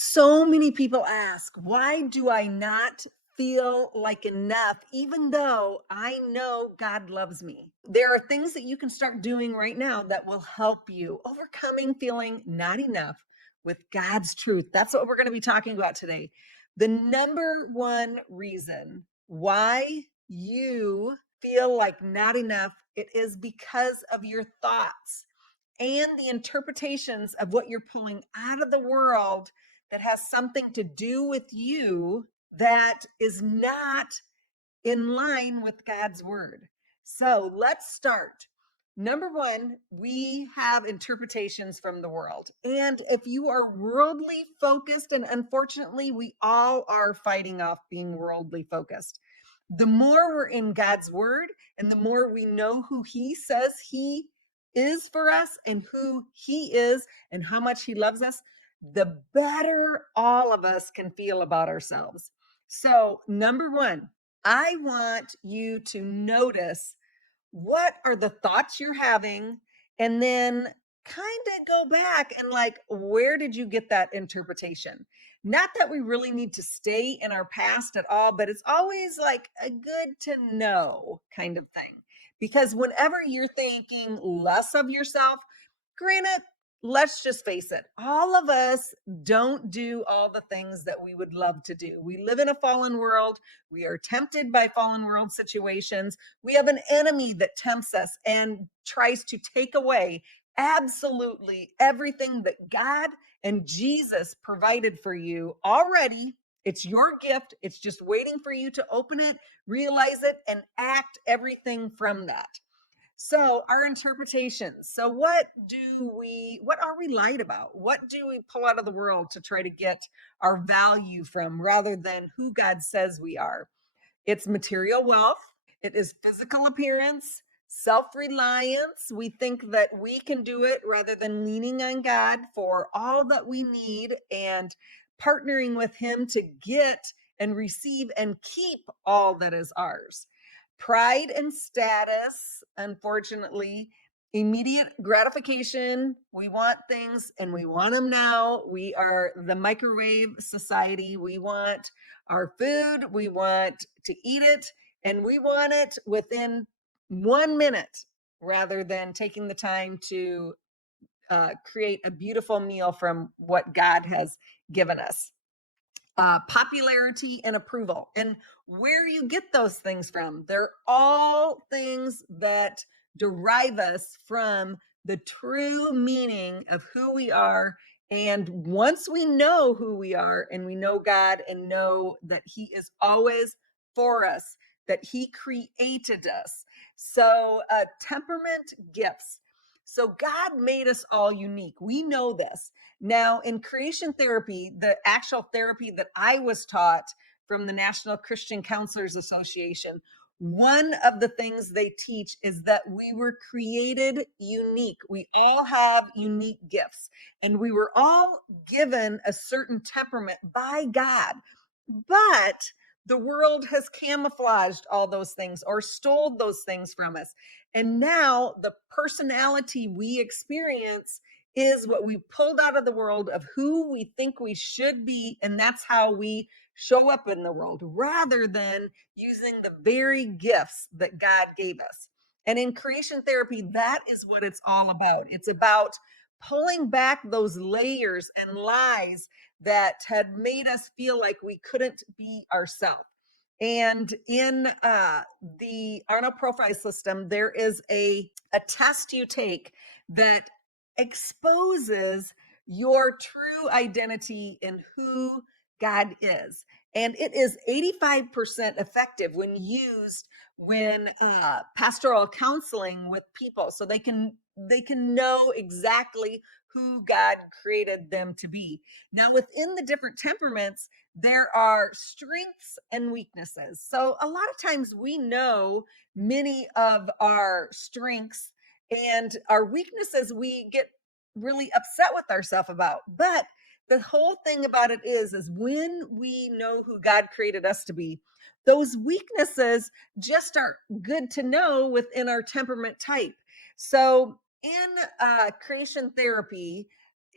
So many people ask, why do I not feel like enough, even though I know God loves me? There are things that you can start doing right now that will help you overcoming feeling not enough with God's truth. That's what we're going to be talking about today. The number one reason why you feel like not enough, it is because of your thoughts and the interpretations of what you're pulling out of the world that has something to do with you that is not in line with God's word. So let's start. Number one, we have interpretations from the world. And if you are worldly focused, and unfortunately, we all are fighting off being worldly focused. The more we're in God's word and the more we know who He says He is for us and who He is and how much He loves us, the better all of us can feel about ourselves. So, number one, I want you to notice what are the thoughts you're having, and then kind of go back and like, where did you get that interpretation? Not that we really need to stay in our past at all, but it's always like a good to know kind of thing. Because whenever you're thinking less of yourself, granted, let's just face it, all of us don't do all the things that we would love to do. We live in a fallen world. We are tempted by fallen world situations. We have an enemy that tempts us and tries to take away absolutely everything that God and Jesus provided for you already. It's your gift. It's just waiting for you to open it, realize it, and act everything from that. So our interpretations. So what are we lied about? What do we pull out of the world to try to get our value from rather than who God says we are? It's material wealth, it is physical appearance, self-reliance. We think that we can do it rather than leaning on God for all that we need and partnering with Him to get and receive and keep all that is ours. Pride and status, unfortunately, immediate gratification. We want things and we want them now. We are the microwave society. We want our food, we want to eat it, and we want it within 1 minute rather than taking the time to create a beautiful meal from what God has given us. Popularity and approval, and where you get those things from. They're all things that derive us from the true meaning of who we are. And once we know who we are and we know God and know that He is always for us, that He created us. So, temperament gifts. So, God made us all unique. We know this. Now, in creation therapy, the actual therapy that I was taught from the National Christian Counselors Association, one of the things they teach is that we were created unique. We all have unique gifts, and we were all given a certain temperament by God. But the world has camouflaged all those things or stole those things from us. And now the personality we experience is what we pulled out of the world of who we think we should be. And that's how we show up in the world rather than using the very gifts that God gave us. And in creation therapy, that is what it's all about. It's about pulling back those layers and lies that had made us feel like we couldn't be ourselves. And in the Arnold Profile System, there is a test you take that exposes your true identity in who God is. And it is 85% effective when used when pastoral counseling with people so they can know exactly who God created them to be. Now, within the different temperaments, there are strengths and weaknesses. So, a lot of times we know many of our strengths and our weaknesses we get really upset with ourselves about. But the whole thing about it is when we know who God created us to be, those weaknesses just are good to know within our temperament type. So, in creation therapy,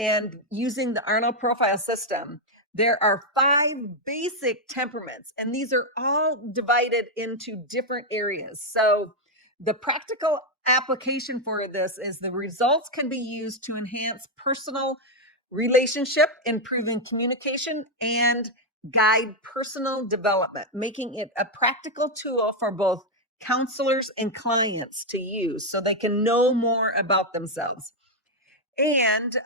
And using the Arnold Profile System, there are 5 basic temperaments, and these are all divided into different areas. So the practical application for this is the results can be used to enhance personal relationship, improving communication, and guide personal development, making it a practical tool for both counselors and clients to use so they can know more about themselves. And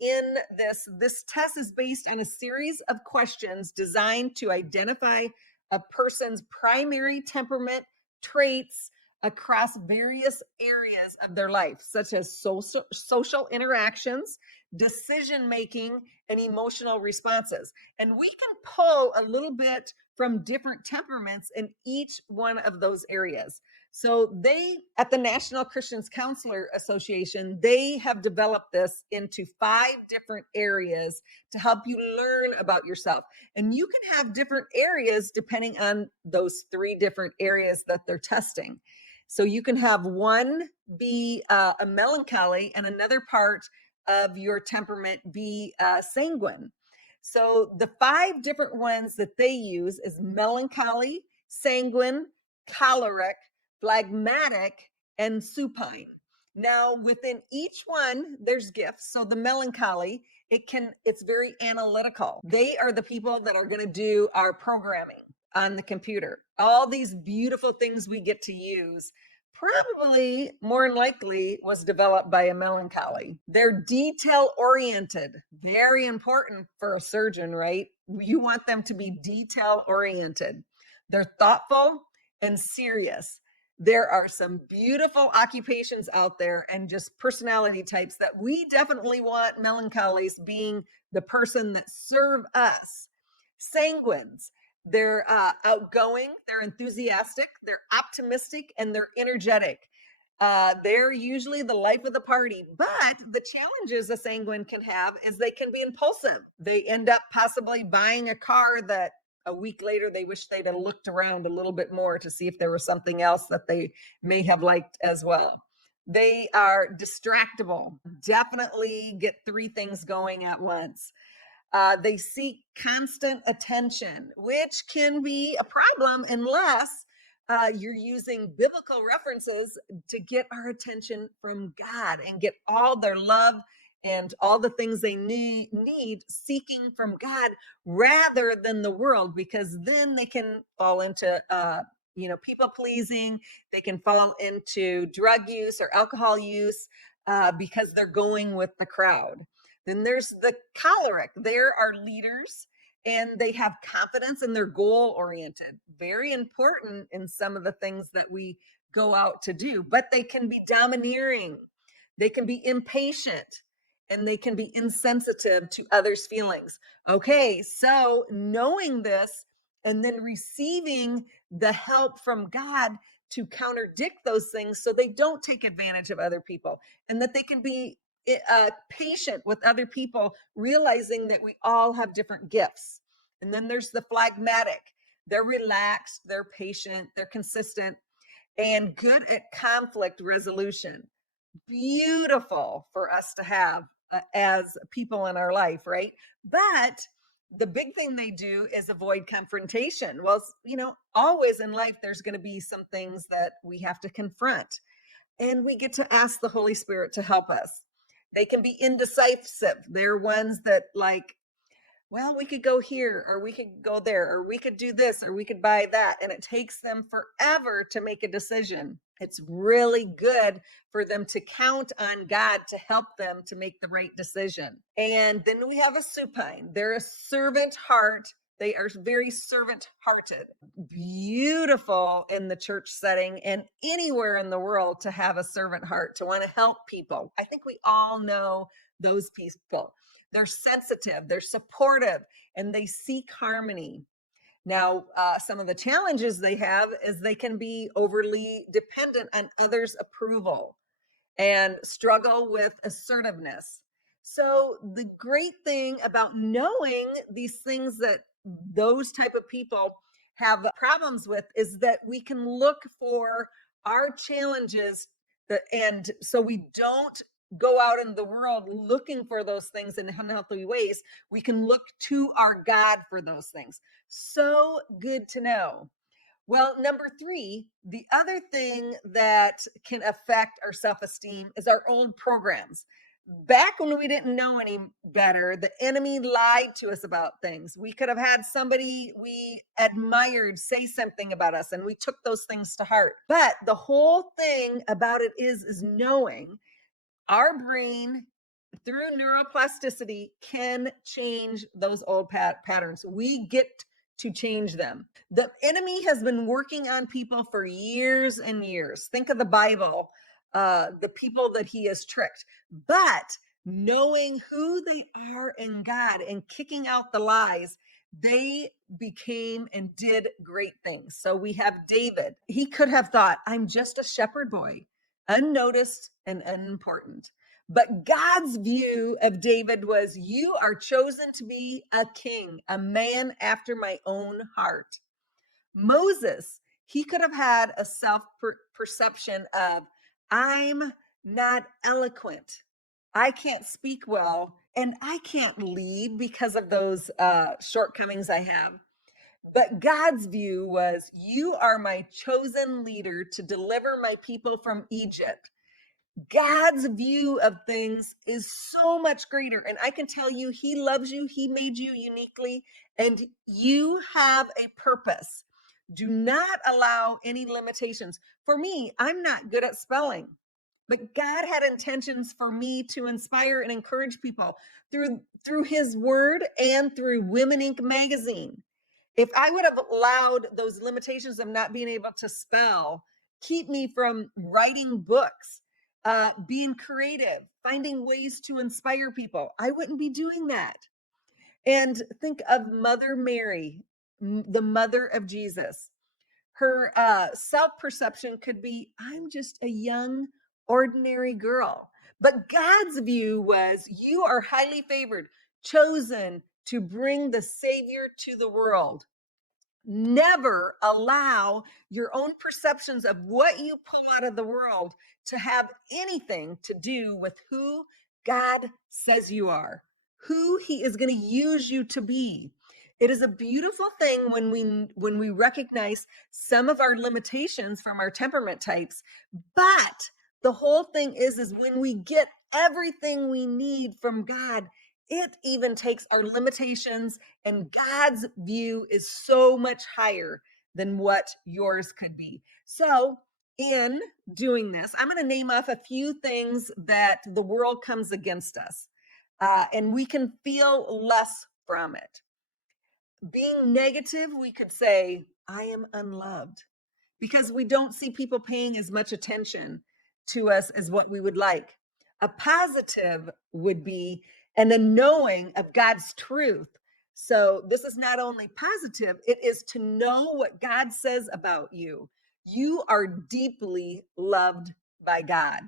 in this test is based on a series of questions designed to identify a person's primary temperament traits across various areas of their life, such as social interactions, decision making, and emotional responses. And we can pull a little bit from different temperaments in each one of those areas. So they, at the National Christians Counselor Association, they have developed this into 5 different areas to help you learn about yourself. And you can have different areas depending on those 3 different areas that they're testing. So you can have one be a melancholy and another part of your temperament be sanguine. So the 5 different ones that they use is melancholy, sanguine, choleric, phlegmatic, and supine. Now, within each one, there's gifts. So the melancholy, it's very analytical. They are the people that are going to do our programming on the computer. All these beautiful things we get to use probably more than likely was developed by a melancholy. They're detail oriented, very important for a surgeon, right? You want them to be detail oriented. They're thoughtful and serious. There are some beautiful occupations out there and just personality types that we definitely want melancholies being the person that serve us. Sanguines, they're outgoing, they're enthusiastic, they're optimistic, and they're energetic. They're usually the life of the party, but the challenges a sanguine can have is they can be impulsive. They end up possibly buying a car that a week later they wish they'd have looked around a little bit more to see if there was something else that they may have liked as well. They are distractible, definitely get 3 things going at once. They seek constant attention, which can be a problem unless you're using biblical references to get our attention from God and get all their love and all the things they need seeking from God rather than the world, because then they can fall into people pleasing. They can fall into drug use or alcohol use because they're going with the crowd. Then there's the choleric. There are leaders and they have confidence and they're goal oriented. Very important in some of the things that we go out to do, but they can be domineering. They can be impatient and they can be insensitive to others' feelings. Okay, so knowing this and then receiving the help from God to counterdict those things so they don't take advantage of other people and that they can be patient with other people, realizing that we all have different gifts. And then there's the phlegmatic. They're relaxed, they're patient, they're consistent, and good at conflict resolution. Beautiful for us to have as people in our life, right? But the big thing they do is avoid confrontation. Well, always in life, there's going to be some things that we have to confront, and we get to ask the Holy Spirit to help us. They can be indecisive. They're ones that like, well, we could go here or we could go there or we could do this or we could buy that. And it takes them forever to make a decision. It's really good for them to count on God to help them to make the right decision. And then we have a supine. They're a servant heart. They are very servant hearted. Beautiful in the church setting and anywhere in the world to have a servant heart, to want to help people. I think we all know those people. They're sensitive, they're supportive, and they seek harmony. Now, some of the challenges they have is they can be overly dependent on others' approval and struggle with assertiveness. So the great thing about knowing these things that those type of people have problems with is that we can look for our challenges and so we don't go out in the world looking for those things in unhealthy ways, we can look to our God for those things. So good to know. Well, number three, the other thing that can affect our self esteem is our old programs. Back when we didn't know any better, the enemy lied to us about things. We could have had somebody we admired say something about us, and we took those things to heart. But the whole thing about it is knowing our brain through neuroplasticity can change those old patterns. We get to change them. The enemy has been working on people for years and years. Think of the Bible, the people that he has tricked. But knowing who they are in God and kicking out the lies, they became and did great things. So we have David. He could have thought, I'm just a shepherd boy, unnoticed and unimportant. But God's view of David was, you are chosen to be a king, a man after my own heart. Moses, he could have had a self perception of, I'm not eloquent. I can't speak well, and I can't lead because of those shortcomings I have. But God's view was, you are my chosen leader to deliver my people from Egypt. God's view of things is so much greater. And I can tell you, he loves you. He made you uniquely, and you have a purpose. Do not allow any limitations. For me, I'm not good at spelling, but God had intentions for me to inspire and encourage people through his word and through Women Inc. magazine. If I would have allowed those limitations of not being able to spell keep me from writing books, being creative, finding ways to inspire people, I wouldn't be doing that. And think of Mother Mary, the mother of Jesus. Her self perception could be, I'm just a young, ordinary girl. But God's view was, you are highly favored, chosen to bring the Savior to the world. Never allow your own perceptions of what you pull out of the world to have anything to do with who God says you are, who he is going to use you to be. It is a beautiful thing when we recognize some of our limitations from our temperament types, but the whole thing is when we get everything we need from God, it even takes our limitations, and God's view is so much higher than what yours could be. So, in doing this, I'm going to name off a few things that the world comes against us, and we can feel less from it. Being negative, we could say, I am unloved, because we don't see people paying as much attention to us as what we would like. A positive would be and a knowing of God's truth. So this is not only positive, it is to know what God says about you. You are deeply loved by God.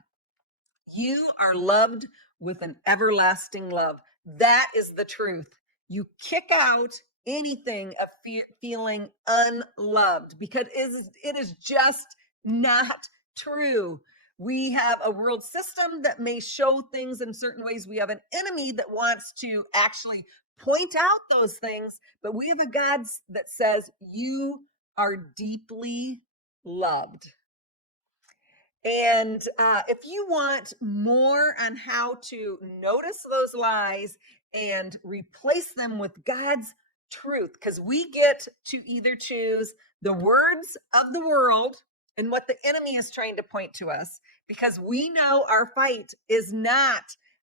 You are loved with an everlasting love. That is the truth. You kick out anything of feeling unloved, because it is just not true. We have a world system that may show things in certain ways. We have an enemy that wants to actually point out those things, but we have a God that says, you are deeply loved. And if you want more on how to notice those lies and replace them with God's truth, because we get to either choose the words of the world and what the enemy is trying to point to us, because we know our fight is not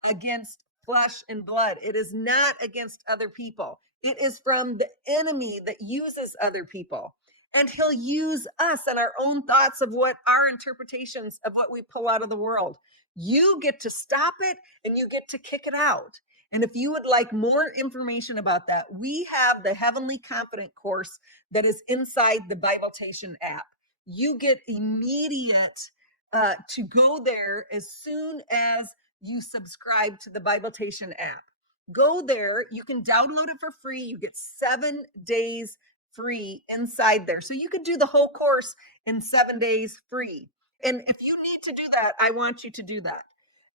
against flesh and blood, it is not against other people, it is from the enemy that uses other people. And he'll use us and our own thoughts of what our interpretations of what we pull out of the world. You get to stop it and you get to kick it out. And if you would like more information about that, we have the Heavenly Confident course that is inside the Bibletation app. You get immediate to go there as soon as you subscribe to the Bibletation app. Go there. You can download it for free. You get 7 days free inside there. So you could do the whole course in 7 days free. And if you need to do that, I want you to do that.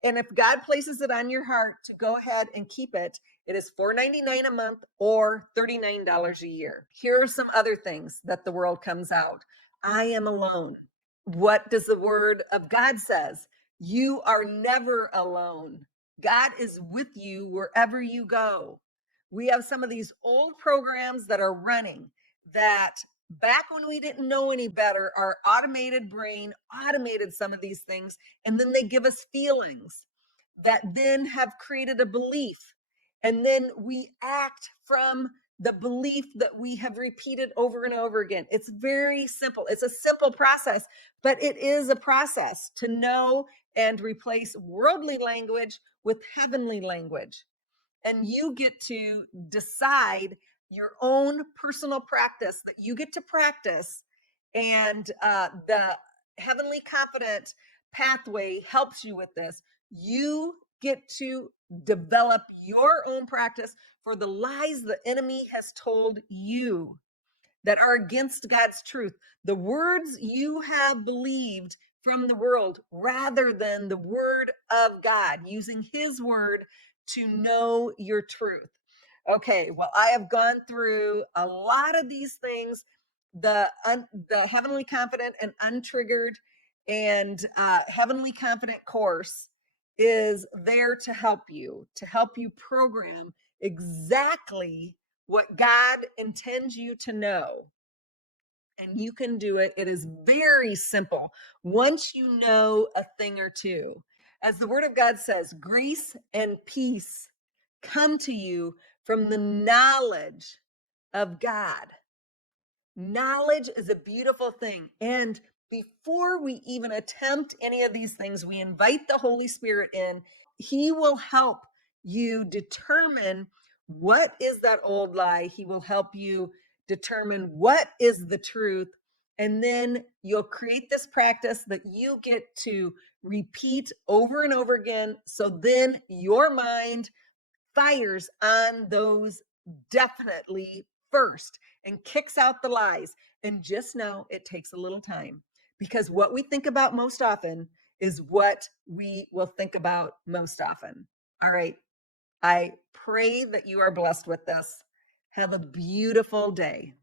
And if God places it on your heart to go ahead and keep it, it is $4.99 a month or $39 a year. Here are some other things that the world comes out. I am alone. What does the word of God says? You are never alone. God is with you wherever you go. We have some of these old programs that are running that back when we didn't know any better, our automated brain automated some of these things, and then they give us feelings that then have created a belief. And then we act from the belief that we have repeated over and over again. It's very simple. It's a simple process, but it is a process to know and replace worldly language with heavenly language. And you get to decide your own personal practice that you get to practice. And the Heavenly Confident pathway helps you with this. You get to develop your own practice for the lies the enemy has told you that are against God's truth, the words you have believed from the world rather than the word of God, using his word to know your truth. Okay, well, I have gone through a lot of these things. The Heavenly Confident and Untriggered and Heavenly Confident course is there to help you program exactly what God intends you to know. And you can do it. It is very simple once you know a thing or two. As the Word of God says, grace and peace come to you from the knowledge of God. Knowledge is a beautiful thing. And before we even attempt any of these things, we invite the Holy Spirit in. He will help you determine what is that old lie. He will help you determine what is the truth. And then you'll create this practice that you get to repeat over and over again. So then your mind fires on those definitely first and kicks out the lies. And just know it takes a little time, because what we think about most often is what we will think about most often. All right. I pray that you are blessed with this. Have a beautiful day.